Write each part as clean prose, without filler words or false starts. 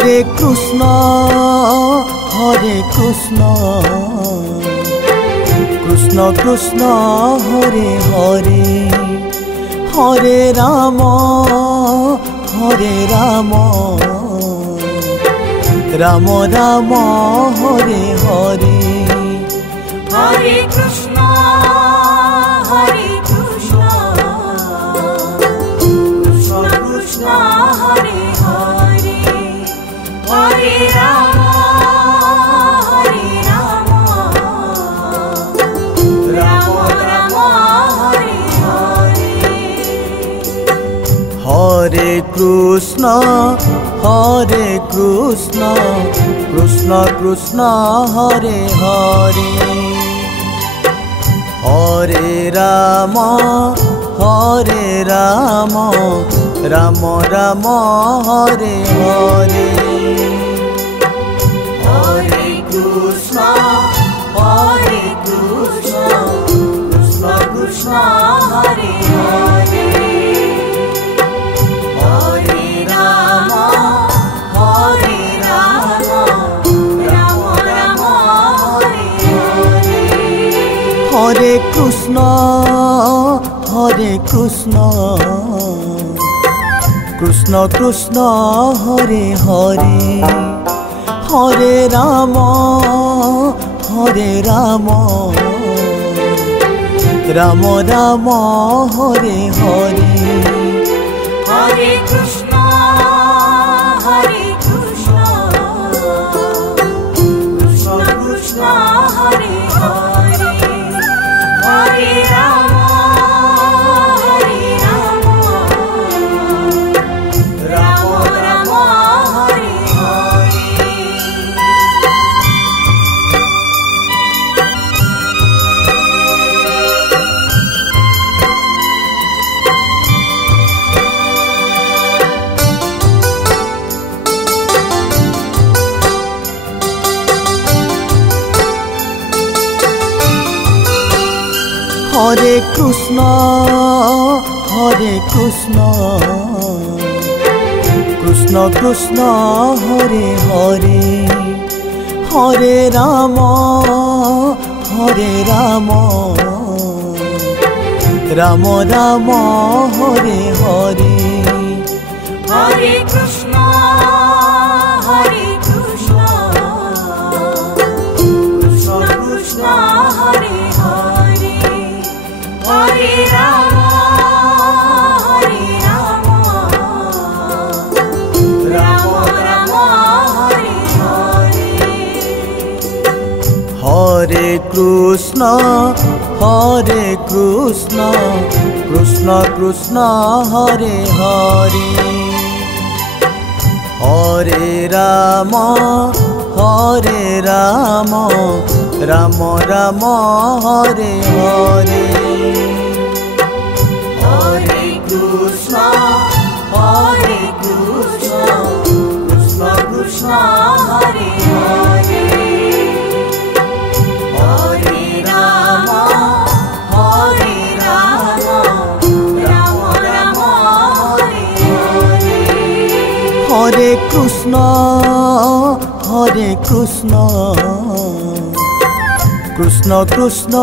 Hare Krishna Krishna Krishna Hare Hare Hare Ram Ram Ram Hare Hare Hare Krishna Krishna Krishna Hare Hare Hare Ram Ram Ram Hare Hare Hare Krishna Krishna Krishna Hare Hare Hare Ram Ram Ram Hare Hare Hare Krishna Krishna Krishna Hare Hare Hare Ram Ram Ram Hare Hare Hare Krishna Krishna Krishna Hare Hare Hare Ram Ram Ram Hare Hare Hare Krishna Krishna Krishna Hare Hare Hare Ram Ram Ram Hare Hare Hare Krishna Krishna Krishna Hare Hare Hare Ram Ram Ram Hare Hare Hare Krishna Krishna Krishna Hare Hare Hare Ram Ram Ram Hare Hare Hare Krishna Krishna Krishna Hare Hare Hare Ram Ram Ram Hare Hare Hare Krishna Krishna Krishna Hare Hare Hare Ram Ram Ram Hare Hare Hare Krishna Krishna Krishna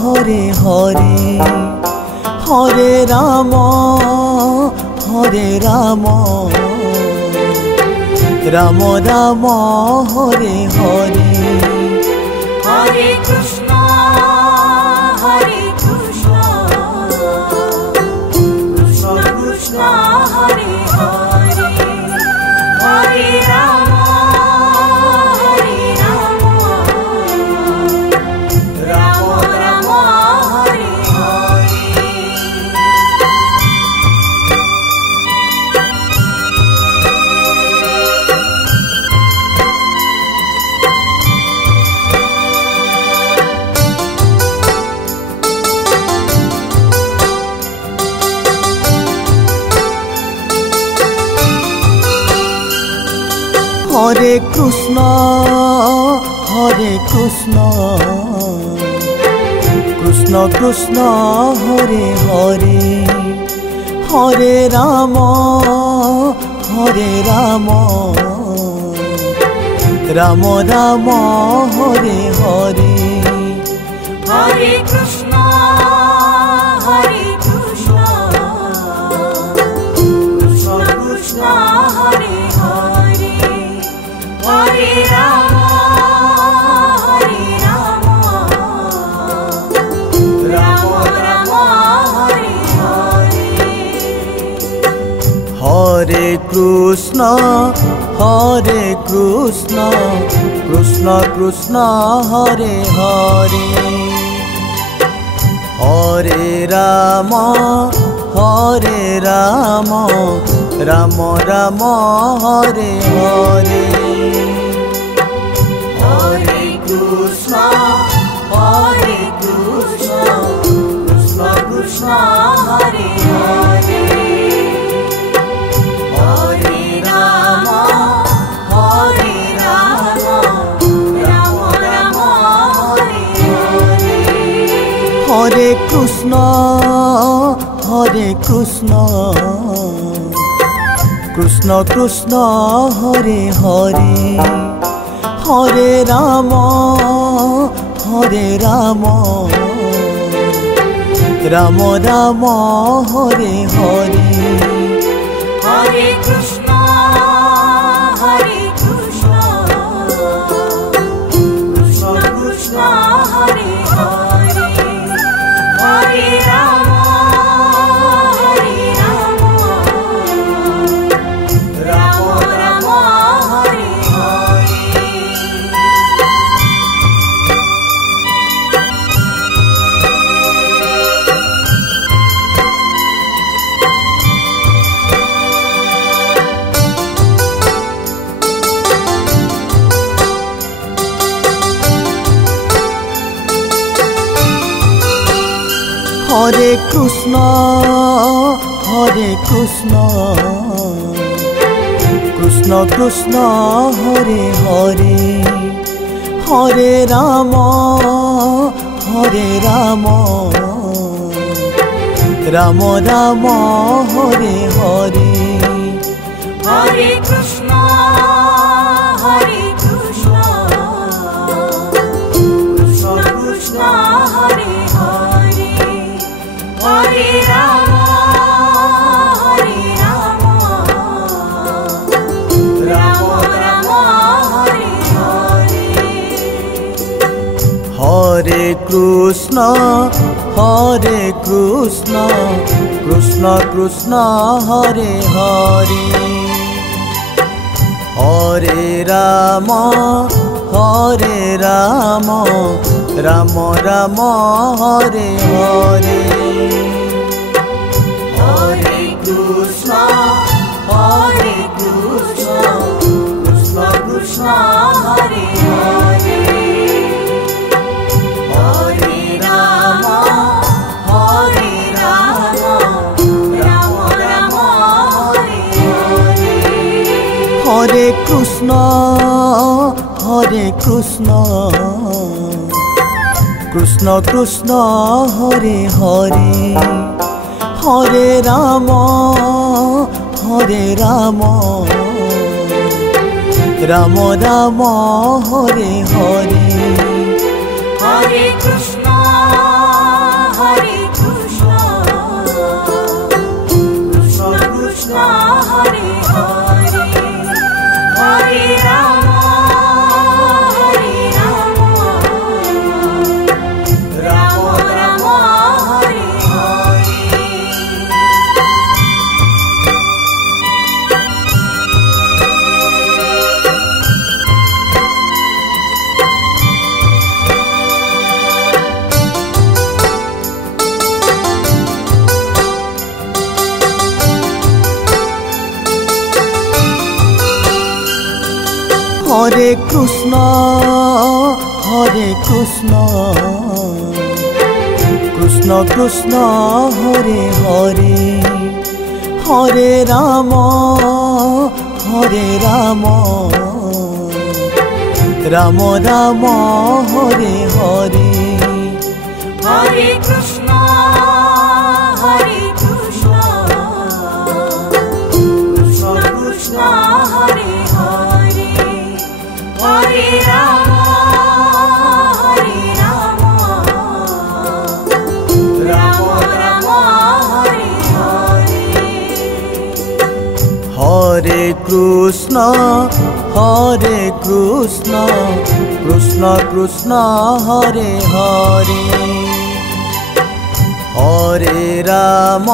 Hare Hare Hare Ram Ram Ram Hare Hare Hare Krishna Krishna Krishna Hare Hare Hare Ram Ram Ram Hare Hare Hare Krishna Krishna Krishna Hare Hare Hare Ram Ram Ram Hare Hare Hare Krishna Krishna Krishna Hare Hare Hare Ram Ram Ram Hare Hare Hare Krishna Krishna Krishna Hare Hare Hare Ram Ram Ram Hare Hare Hare Krishna Krishna Krishna Hare Hare Hare Ram Ram Ram Hare Hare Hare Krishna Krishna Krishna Hare Hare Hare Ram Ram Ram Hare Hare Hare Krishna Krishna Krishna Hare Hare Hare Ram Ram Ram Hare Hare Hare Krishna Krishna Krishna Hare Hare Hare Ram Ram Ram Hare Hare Hare Krishna Krishna Krishna Hare Hare Hare Ram Ram Ram Hare Hare Hare Krishna Krishna Krishna Hare Hare Hare Ram Ram Ram Hare Hare Hare Krishna Krishna Krishna Hare Hare Hare Ram Ram Ram Hare Hare Hare Krishna Krishna Krishna Hare Hare Hare Ram Ram Ram Hare Hare Hare Krishna Krishna Krishna Hare Hare Hare Ram Ram Ram Hare Hare Hare Krishna Krishna Krishna Hare Hare Hare Ram Ram Ram Hare Hare Hare Krishna Krishna Krishna Krishna Hare Hare Hare Krishna Krishna Krishna Hare Hare Hare Ram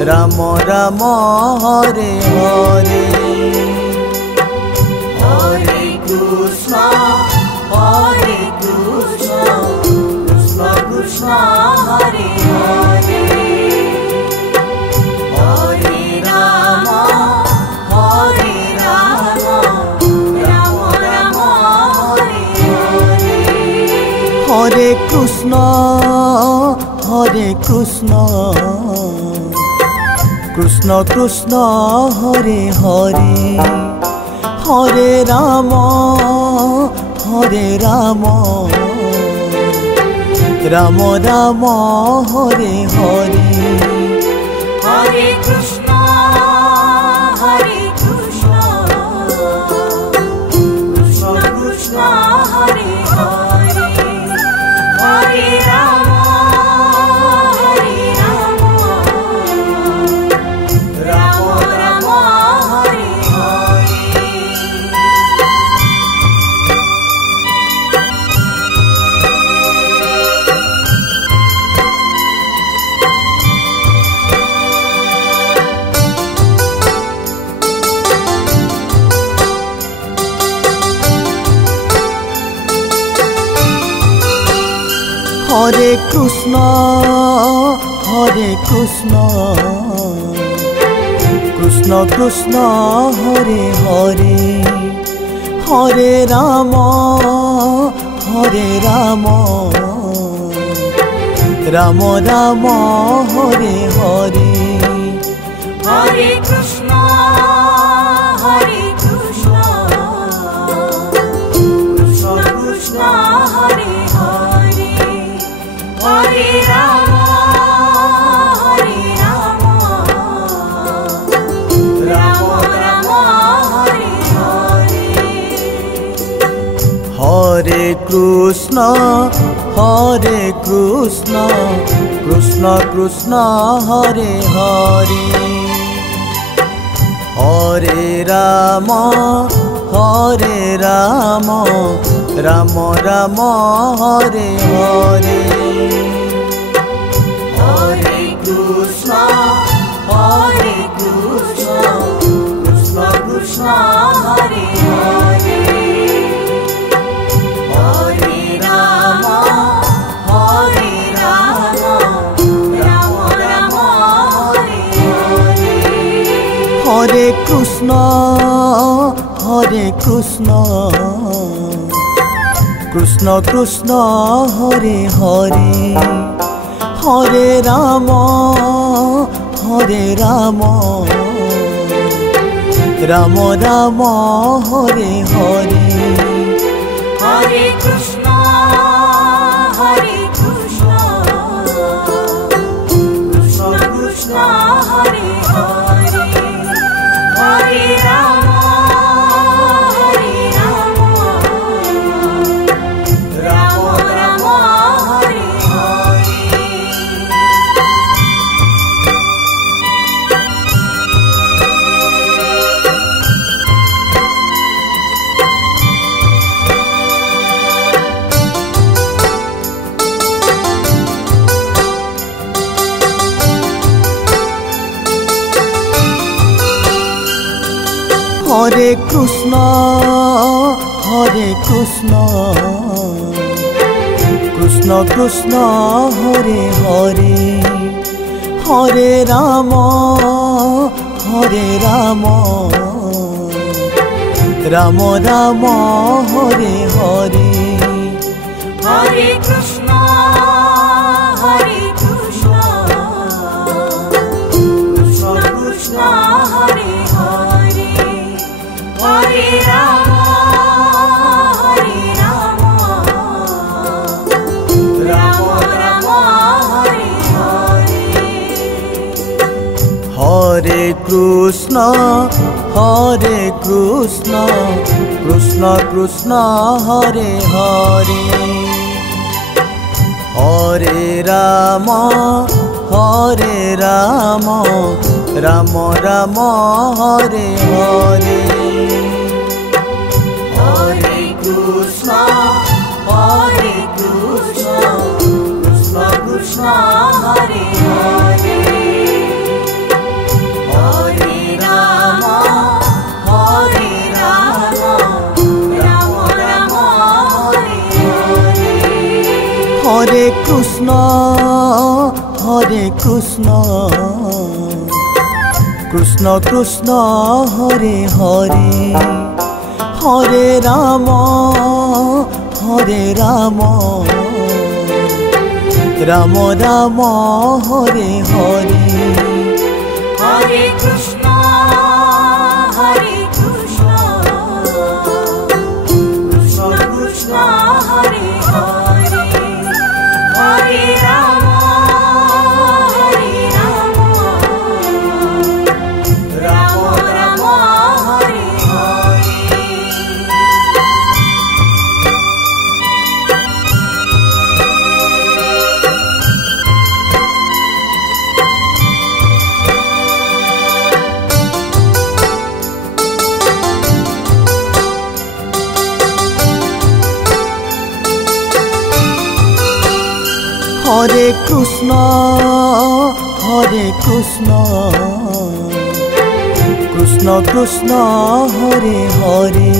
Ram Ram Hare Hare Hare Krishna Krishna Krishna Hare Hare Hare Ram Ram Ram Hare Hare Hare Krishna Krishna Krishna Hare Hare Hare Ram Ram Ram Hare Hare Hare Krishna Krishna Krishna Hare Hare Hare Ram Ram Ram Hare Hare Hare Krishna Krishna Krishna Hare Hare Hare Ram Ram Ram Hare Hare Hare Krishna Krishna Krishna Hare Hare Hare Ram Ram Ram Hare Hare Hare Krishna Krishna Krishna Hare Hare Hare Ram Ram Ram Hare Hare Hare Krishna Krishna Krishna Hare Hare Hare Ram Ram Ram Hare Hare Hare Krishna Krishna Krishna Hare Hare Hare Ram Ram Ram Hare Hare Hare Krishna Krishna Krishna Hare Hare Hare Ram Ram Ram Hare Hare Hare Krishna Krishna Krishna Hare Hare Hare Ram Ram Ram Hare Hare Hare Krishna Krishna Krishna Hare Hare Hare Ram Ram Ram Hare Hare Hare Krishna Krishna Krishna Hare Hare Hare Ram Ram Ram Hare Hare. Hare Krishna Krishna Krishna Hare Hare, Hare Ram Ram Ram Hare Hare. Hare Krishna Krishna Krishna Hare Hare, Hare Ram Ram Ram Hare Hare. Hare Krishna Krishna Krishna Hare Hare, Hare Ram Ram Ram Hare Hare. Hare Krishna Krishna Krishna Hare Hare,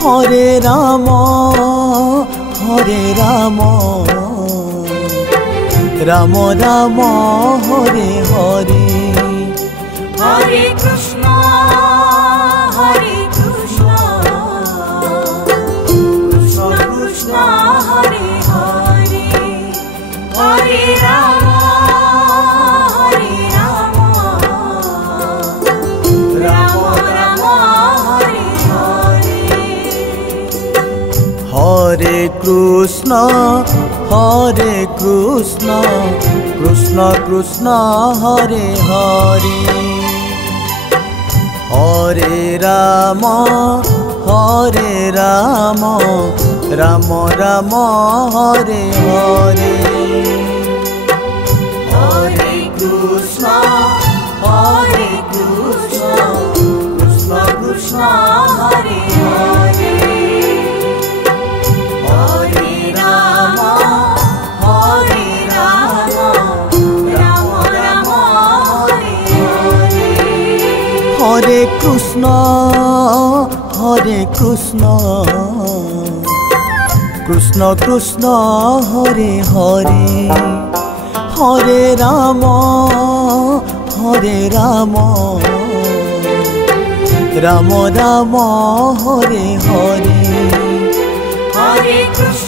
Hare Ram Ram Ram Hare Hare. Hare Krishna Krishna Krishna Hare Hare, Hare Ram Ram Ram Hare Hare. Hare Krishna Krishna Krishna Hare Hare, Hare Ram Ram Ram Hare Hare. Hare Krishna Krishna Krishna Hare Hare, Hare Ram Ram Ram Hare Hare. Hare Krishna Krishna Krishna Hare Hare, Hare Ram Ram Ram Hare Hare. Hare Krishna